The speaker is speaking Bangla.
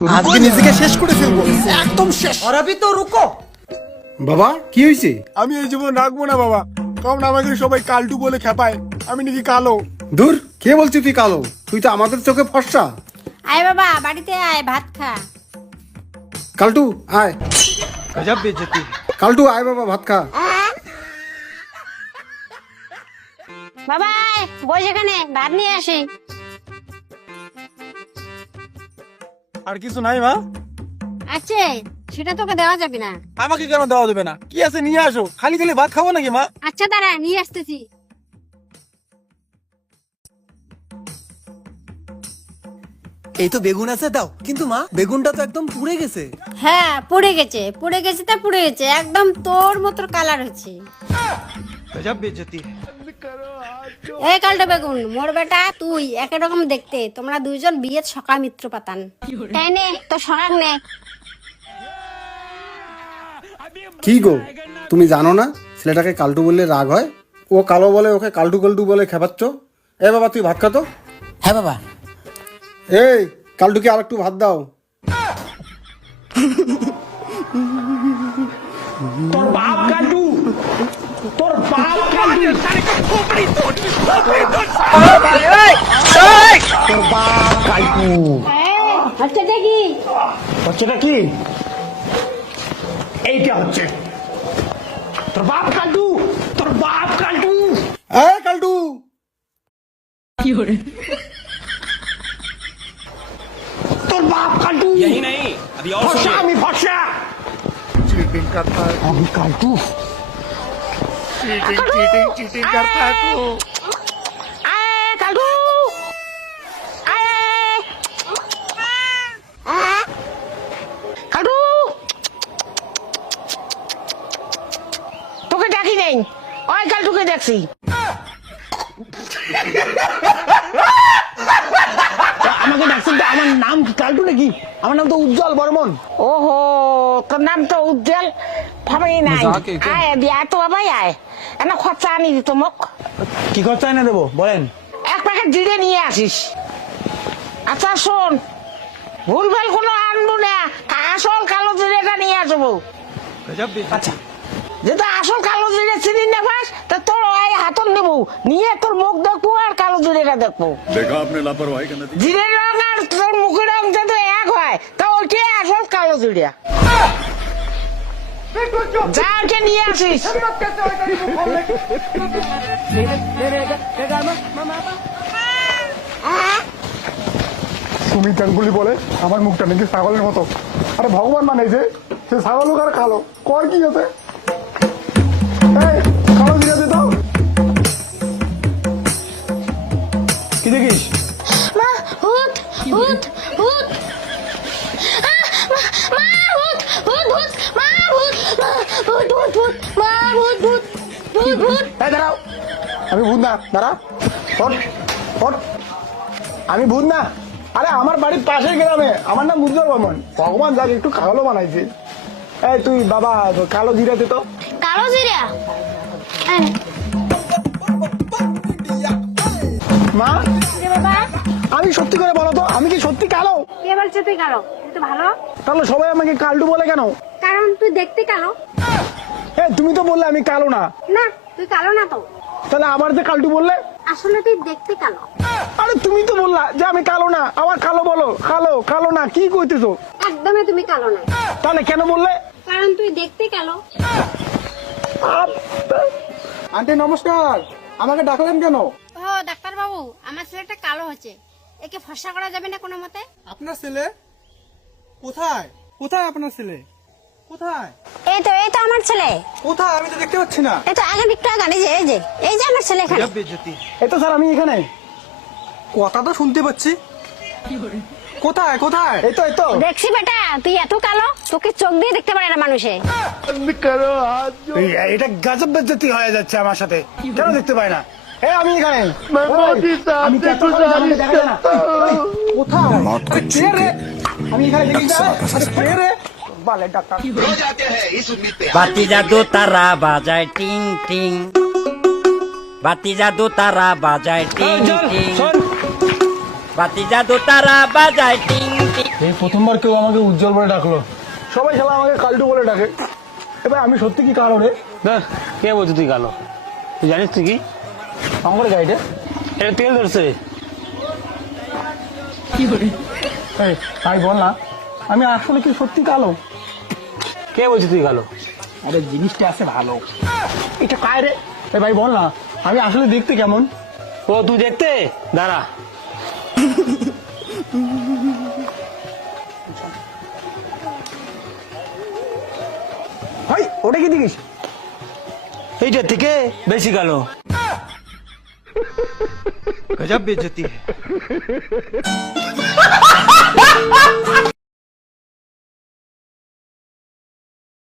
আজকে নিজেকে শেষ করে ফেলবো, একদম শেষ। और अभी तो रुको। বাবা কি হয়েছে? আমি এই জীবন রাখবো না বাবা, কারণ আমাকে সবাই কালটু বলে খেপায়। আমি নাকি কালো। দূর, কে বলছি তুই কালো? তুই তো আমাদের চোখে ফর্সা। আয় বাবা বাড়িতে আয়, ভাত খা। কালটু আয়। गजब बेइज्जती। কালটু আয় বাবা, ভাত খা। বাবা আয়, বই যেখানে ভাত নিয়ে আসি। আর কিছু নাই মা? আছে, সেটা তোকে দেওয়া যাবে না। আমাকে কেন দেওয়া যাবে না? কি আছে নিয়ে আসো, খালি খালি ভাত খাবো নাকি মা? আচ্ছা দাঁড়া, নিয়ে আসতেছি। এই তো বেগুন আছে, দাও। কিন্তু মা, বেগুনটা তো একদম পুড়ে গেছে। হ্যাঁ পুড়ে গেছে, পুড়ে গেছে তা পুড়ে গেছে, একদম তোর মতো কালার হচ্ছে। गजब बेइज्जती। এই কালটা বেগুন, মোর বেটা তুই একই রকম দেখতে, তোমরা দুইজন বিয়ের সকা মিত্র পাতান। তাই নে তো সকাল নে। কি গো, তুমি জানো না ছেলেটাকে কালটু বললে রাগ হয়? ও কালো বলে, ওকে কালটু কালটু বলে খেপাচ্ছ। এ বাবা তুই ভাত খা তো। হ্যাঁ বাবা। এই কালটুকে আর একটু ভাত দাও। আচ্ছা দেখি হচ্ছেটা কি? এইটা হচ্ছে তোর বাপ কালটু, তোর বাপ কালটু। এ কালটু, তোর বাপ কালটু। यही नहीं, अभी और ফর্সা, सुनिए। আমি ফর্সা। चीटिंग करता है अभी कालटू। चीटिंग करता है तू। আয় কালু, আয় কালু, তোকে ডাকি নেই, ওই কালটুকে দেখছি। আমাকে ডাকছেন তো? আমার নাম কি কালটু নাকি? আমার নাম তো উজ্জ্বল বর্মন। ওহো, তোর নাম তো উজ্জ্বল, ভাবাই নাই। আয় দিয়া তো বাবাই আয়, এনা খরচা আনি দিত মোক। কি খরচা এনে দেবো বলেন? এক প্যাকেট জিরে নিয়ে আসিস। আচ্ছা শোন, ভুলভাল কোনো আনবো না, আসল কালো জিরেটা নিয়ে আসবো। गजब बेइज्जती। আচ্ছা যেটা আসল কালো জিরে চিনি না পাস, তা তোর ওই হাতল নেবো, নিয়ে তোর মুখ দেখবো আর কালো জিরেটা দেখবো। देखा आपने लापरवाही का नतीजा। জিরের রং আর তোর মুখের রং যদি এক হয়, তা ওইটাই আসল কালো জিরে। যা ওকে নিয়ে আসিস। সুমিত গাঙ্গুলি বলে আমার মুখটা নাকি ছাগলের মতো। আরে ভগবান বানাইছে, সে ছাগল হোক আর কালো, কর কি হতে? এই কালো জিরে দে দাও। কি দেখিস? মা ভূত, ভূত, ভূত। মা ভূত, ভূত, ভূত, মা ভূত, ভূত, ভূত, ভূত, মা ভূত, ভূত, ভূত, ভূত। এই দাঁড়াও, আমি ভূত না। দাঁড়া, ওঠ, ওঠ। আমি ভূত না। আরে আমার বাড়ির পাশের গ্রামে, আমার নাম উজ্জ্বল বর্মন। ভগবান যাকে একটু কালো বানাইছে। এই তুই বাবা কালো জিরা দে তো। কালো জিরা? মা বাবা আমি সত্যি করে বলো তো, আমি কি সত্যি কালো? কে বলছে তুই কালো? তুই তো ভালো, তাহলে সবাই আমাকে কালটু বলে কেন? কারণ তুই দেখতে কালো। তুমি তো বললে আমি কালো না, না তুই কালো না তো, তাহলে আবার যে কালটু বললে? আসলে তুই দেখতে কালো। আরে তুমি তো বললা যে আমি কালো না, আবার কালো বলো। কালো কালো না, কি কইতেছো? একদমই তুমি কালো না, তাহলে কেন বললে? কারণ তুই দেখতে কালো। আন্টি নমস্কার, আমাকে ডাকলেন কেন? ও ডাক্তার বাবু, আমার ছেলেটা কালো হচ্ছে, একে ফর্সা করা যাবে না কোনো মতে? আপনার ছেলে কোথায়? কোথায় আপনার ছেলে? কোথায়? এই তো আমার ছেলে, কোথায়? আমি তো দেখতে পাচ্ছি না। এই তো আগে একটু আগে, এই যে আমার ছেলে এখানে। गजब बेइज्जती। এই তো স্যার আমি এখানে। কথা তো শুনতে পাচ্ছি। কোথায় কোথায়? এই তো এই তো। দেখছি বেটা, তুই এত কালো, তোকে চোখ দিয়ে দেখতে পারে না মানুষে। এটা গজব বেজ্জতি হয়ে যাচ্ছে আমার সাথে। কেন দেখতে পাই না? আমি এখানে। আমি কি এত কালো যে আমাকে দেখা যায় না? কোথায়? আরে কে রে? আমি এখানে দেখি না। আরে কে রে? বালে ডাক্তার। বাতি জাদু তারা বাজায় টিং টিং, বাতি জাদু তারা বাজায় টিং টিং, বাতি জাদু তারা বাজায় টিং টিং। এই প্রথমবার কেউ আমাকে উজ্জ্বল বলে ডাকলো, সবাই শালা আমাকে কালটু বলে ডাকে। এবার আমি সত্যি কি কালো রে? ধর, কে বলছো তুই কালো? তুই জানিস তুই কি? আমার গাইডে এটা তেল ধরছে। এই তাই বল না, আমি আসলে কি সত্যি কালো? কে বলছো তুই কালো? আরে জিনিসটা আছে ভালো। এটা কায় রে? এ ভাই বল না, আমি আসলে দেখতে কেমন? ও তুই দেখতে দাঁড়া। ভাই ওটা কি দেখিস? এইটার থেকে বেশি কালো। গজব বেজতি